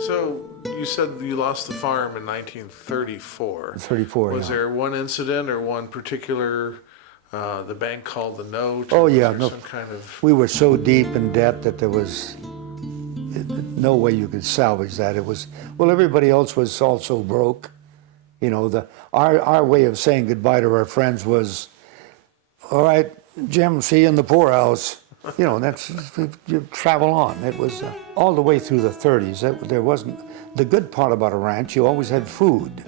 So you said you lost the farm in 1934. 34, Was yeah. there one incident or one particular, the bank called the note? Oh, or was yeah, there no. some kind of... We were so deep in debt that there was no way you could salvage that. It was, well, everybody else was also broke. You know, our way of saying goodbye to our friends was, all right, Jim, see you in the poorhouse. You know, that's, you travel on. It was all the way through the 30s. There wasn't, the good part about a ranch, you always had food.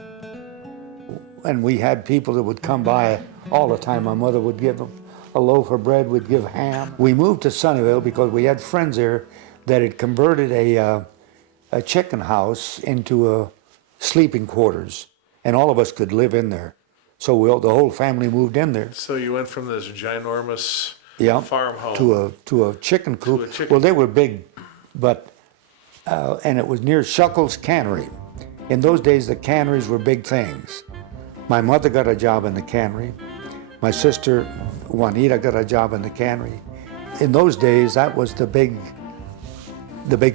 And we had people that would come by all the time. My mother would give them a loaf of bread, we'd give ham. We moved to Sunnyvale because we had friends there that had converted a chicken house into a sleeping quarters, and all of us could live in there. So the whole family moved in there. So you went from this ginormous farm home to a chicken coop. To a chicken. Well, they were big, but and it was near Shuckle's Cannery. In those days, the canneries were big things. My mother got a job in the cannery. My sister Juanita got a job in the cannery. In those days, that was the big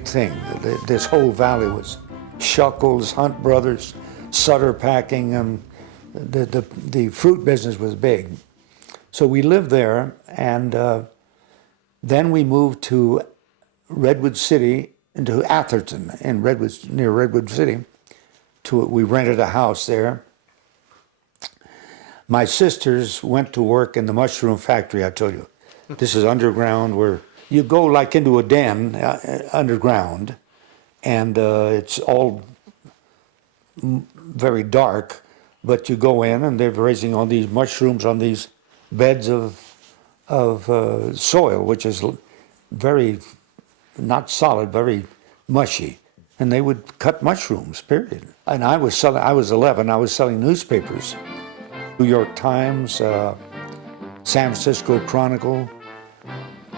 thing. This whole valley was Shuckle's, Hunt Brothers, Sutter Packing, and the fruit business was big. So we lived there, and then we moved to Redwood City, into Atherton, in near Redwood City. We rented a house there. My sisters went to work in the mushroom factory, I told you. This is underground, where you go like into a den underground, and it's all very dark, but you go in and they're raising all these mushrooms on these beds of soil, which is very, not solid, very mushy. And they would cut mushrooms, period. And I was 11, I was selling newspapers. New York Times, San Francisco Chronicle,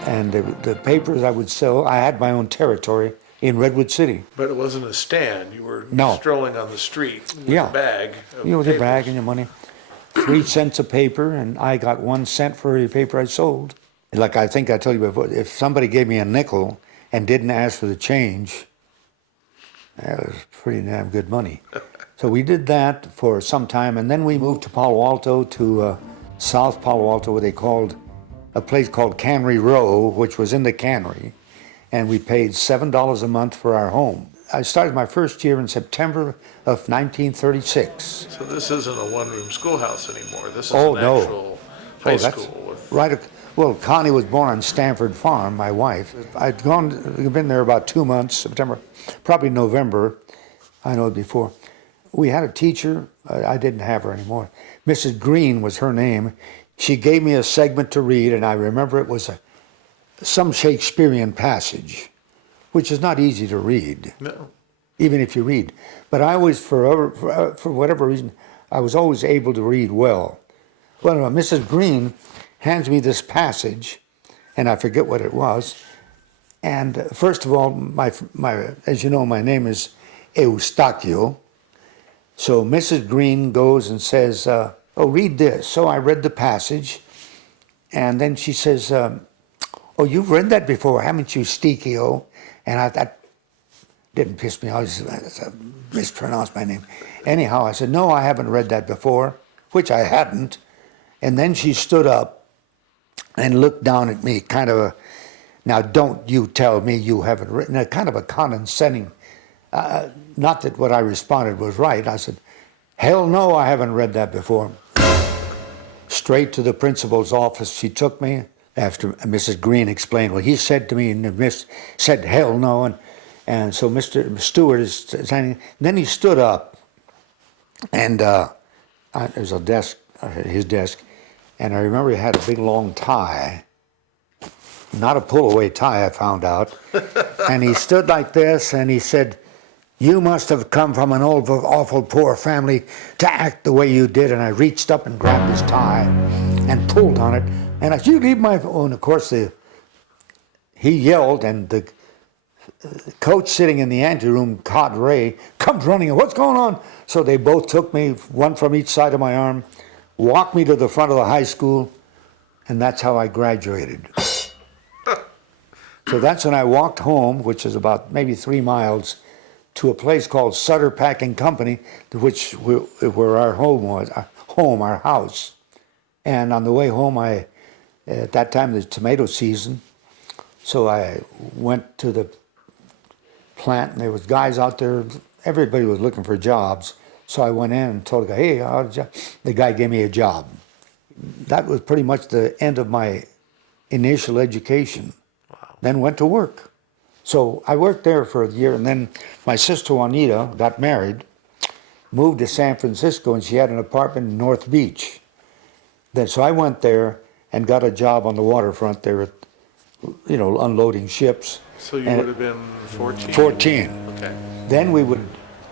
and the papers I would sell. I had my own territory in Redwood City. But it wasn't a stand. You were No. strolling on the street with Yeah. a bag of You know, the papers. bag and your money. 3 cents a paper, and I got 1 cent for every paper I sold. Like I think I told you before, if somebody gave me a nickel and didn't ask for the change, that was pretty damn good money. So we did that for some time, and then we moved to Palo Alto, to South Palo Alto, where they called a place called Cannery Row, which was in the cannery, and we paid $7 a month for our home. I started my first year in September of 1936. So this isn't a one-room schoolhouse anymore. This is Oh, an no. actual high that's school. With... right. Well, Connie was born on Stanford Farm, my wife. I'd been there about 2 months, September, probably November. I know it before. We had a teacher. I didn't have her anymore. Mrs. Green was her name. She gave me a segment to read, and I remember it was some Shakespearean passage, which is not easy to read. No. Even if you read. But I always, for whatever reason, I was always able to read well. Well, Mrs. Green hands me this passage, and I forget what it was. And first of all, as you know, my name is Eustaquio. So Mrs. Green goes and says, oh, read this. So I read the passage, and then she says, oh, you've read that before, haven't you, Eustaquio? And that didn't piss me off. I mispronounced my name. Anyhow, I said, no, I haven't read that before, which I hadn't. And then she stood up and looked down at me, kind of now don't you tell me you haven't written it, kind of a condescending, not that what I responded was right. I said, hell no, I haven't read that before. Straight to the principal's office she took me after Mrs. Green explained what he said to me, and said hell no, and so Mr. Stewart is saying, then he stood up, and there's a desk, his desk, and I remember he had a big long tie, not a pull-away tie, I found out, and he stood like this, and he said, you must have come from an awful poor family to act the way you did. And I reached up and grabbed his tie and pulled on it, and I said, you leave my phone. Of course, he yelled, and the coach sitting in the anteroom, Cod Ray, comes running, what's going on? So they both took me, one from each side of my arm, walked me to the front of the high school, and that's how I graduated. So that's when I walked home, which is about maybe 3 miles, to a place called Sutter Packing Company, where our home was, our house. And on the way home, at that time, the tomato season, so I went to the plant, and there was guys out there. Everybody was looking for jobs. So I went in and told the guy, hey, the guy gave me a job. That was pretty much the end of my initial education. Wow. Then went to work. So I worked there for a year, and then my sister Juanita got married, moved to San Francisco, and she had an apartment in North Beach. So I went there and got a job on the waterfront there, unloading ships. So you would have been 14? 14. Okay. Then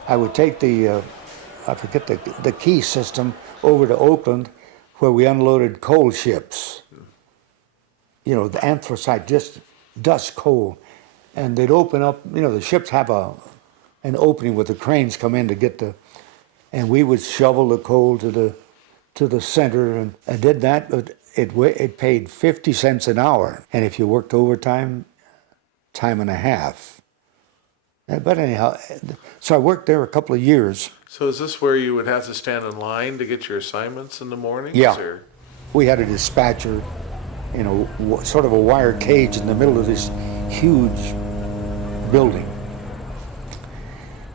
I would take I forget the key system over to Oakland, where we unloaded coal ships. The anthracite, just dust coal. And they'd open up, the ships have an opening where the cranes come in to get and we would shovel the coal to the center, and I did that, but it paid 50 cents an hour. And if you worked overtime, time and a half. But anyhow, so I worked there a couple of years. So is this where you would have to stand in line to get your assignments in the mornings? Yeah. Or? We had a dispatcher, sort of a wire cage in the middle of this huge building.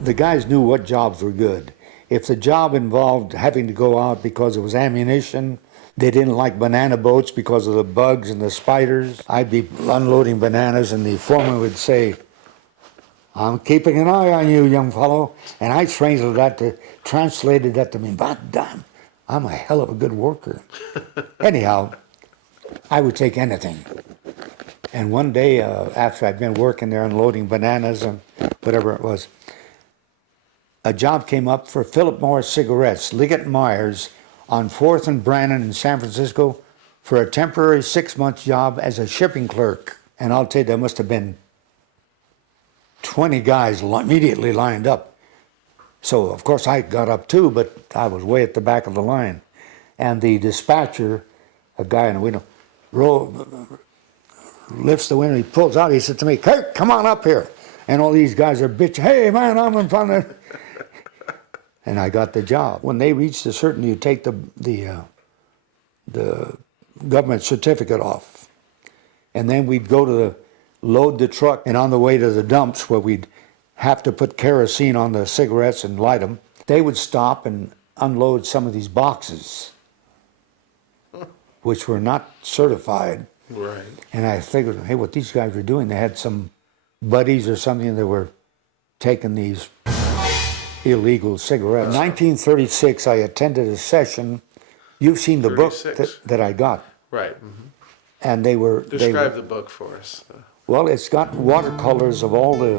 The guys knew what jobs were good. If the job involved having to go out because it was ammunition, they didn't like banana boats because of the bugs and the spiders. I'd be unloading bananas, and the foreman would say, I'm keeping an eye on you, young fellow. And I translated that to me, but damn, I'm a hell of a good worker. Anyhow, I would take anything. And one day, after I'd been working there unloading bananas and whatever it was, a job came up for Philip Morris Cigarettes, Liggett Myers, on 4th and Brannan in San Francisco, for a temporary 6-month job as a shipping clerk. And I'll tell you, there must have been 20 guys immediately lined up. So, of course, I got up too, but I was way at the back of the line. And the dispatcher, a guy in the window, lifts the window, he pulls out, he said to me, Kurt, come on up here. And all these guys are bitching, hey man, I'm in front of... And I got the job. When they reached a certain, you take the government certificate off. And then we'd go to load the truck, and on the way to the dumps where we'd have to put kerosene on the cigarettes and light them, they would stop and unload some of these boxes, which were not certified. Right. And I figured, hey, what these guys were doing, they had some buddies or something that were taking these illegal cigarettes. In 1936, I attended a session. You've seen the book that I got. Right. Mm-hmm. And they were... Describe the book for us. Well, it's got watercolors of all the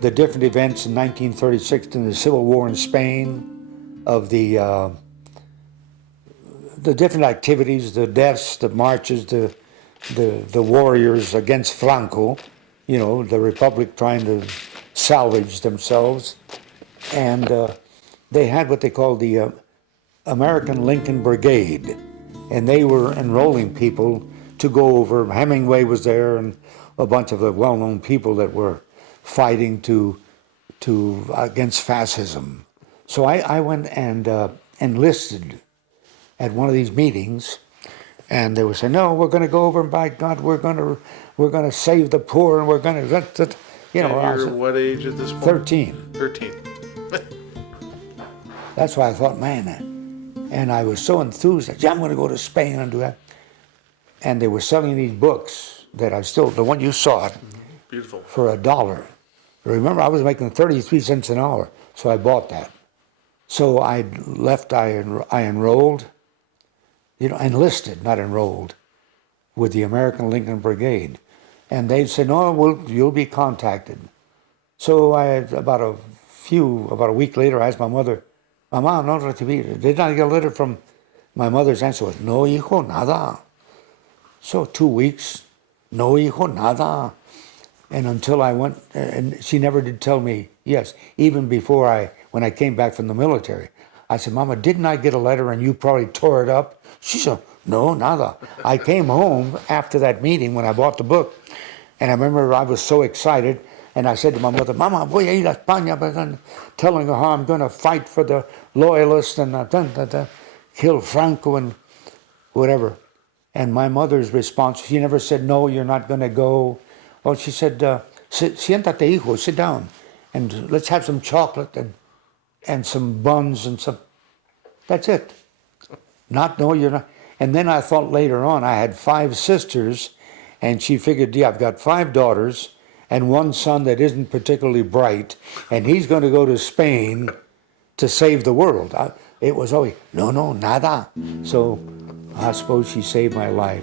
different events in 1936 in the Civil War in Spain, of the different activities, the deaths, the marches, the warriors against Franco, the Republic trying to salvage themselves. And they had what they called the American Lincoln Brigade, and they were enrolling people to go over. Hemingway was there, and a bunch of the well-known people that were fighting against fascism. So I went and enlisted at one of these meetings, and they were saying, "No, we're going to go over, and by God, we're going to save the poor, and we're going to." And you're what age at this point? 13. 13. That's why I thought, man, and I was so enthused. Yeah, I'm going to go to Spain and do that. And they were selling these books that the one you saw, Beautiful. for $1. Remember, I was making 33 cents an hour, so I bought that. So I left, I enrolled, enlisted, not enrolled, with the American Lincoln Brigade. And they said, no, you'll be contacted. So about a week later, I asked my mother, Mamá, no recibí. Did I get a letter from my mother's answer was, no, hijo, nada. So 2 weeks, no, hijo, nada. And until I went, and she never did tell me yes, even when I came back from the military. I said, Mama, didn't I get a letter and you probably tore it up? She said, no, nada. I came home after that meeting when I bought the book, and I remember I was so excited, And I said to my mother, Mama, voy a ir a España, telling her how I'm going to fight for the loyalists and kill Franco and whatever. And my mother's response, she never said, no, you're not going to go. Well, she said, siéntate, hijo, sit down, and let's have some chocolate and some buns and some, that's it. Not, no, you're not. And then I thought later on, I had 5 sisters, and she figured, yeah, I've got 5 daughters and 1 son that isn't particularly bright, and he's going to go to Spain to save the world. It was always, no, nada. So I suppose she saved my life.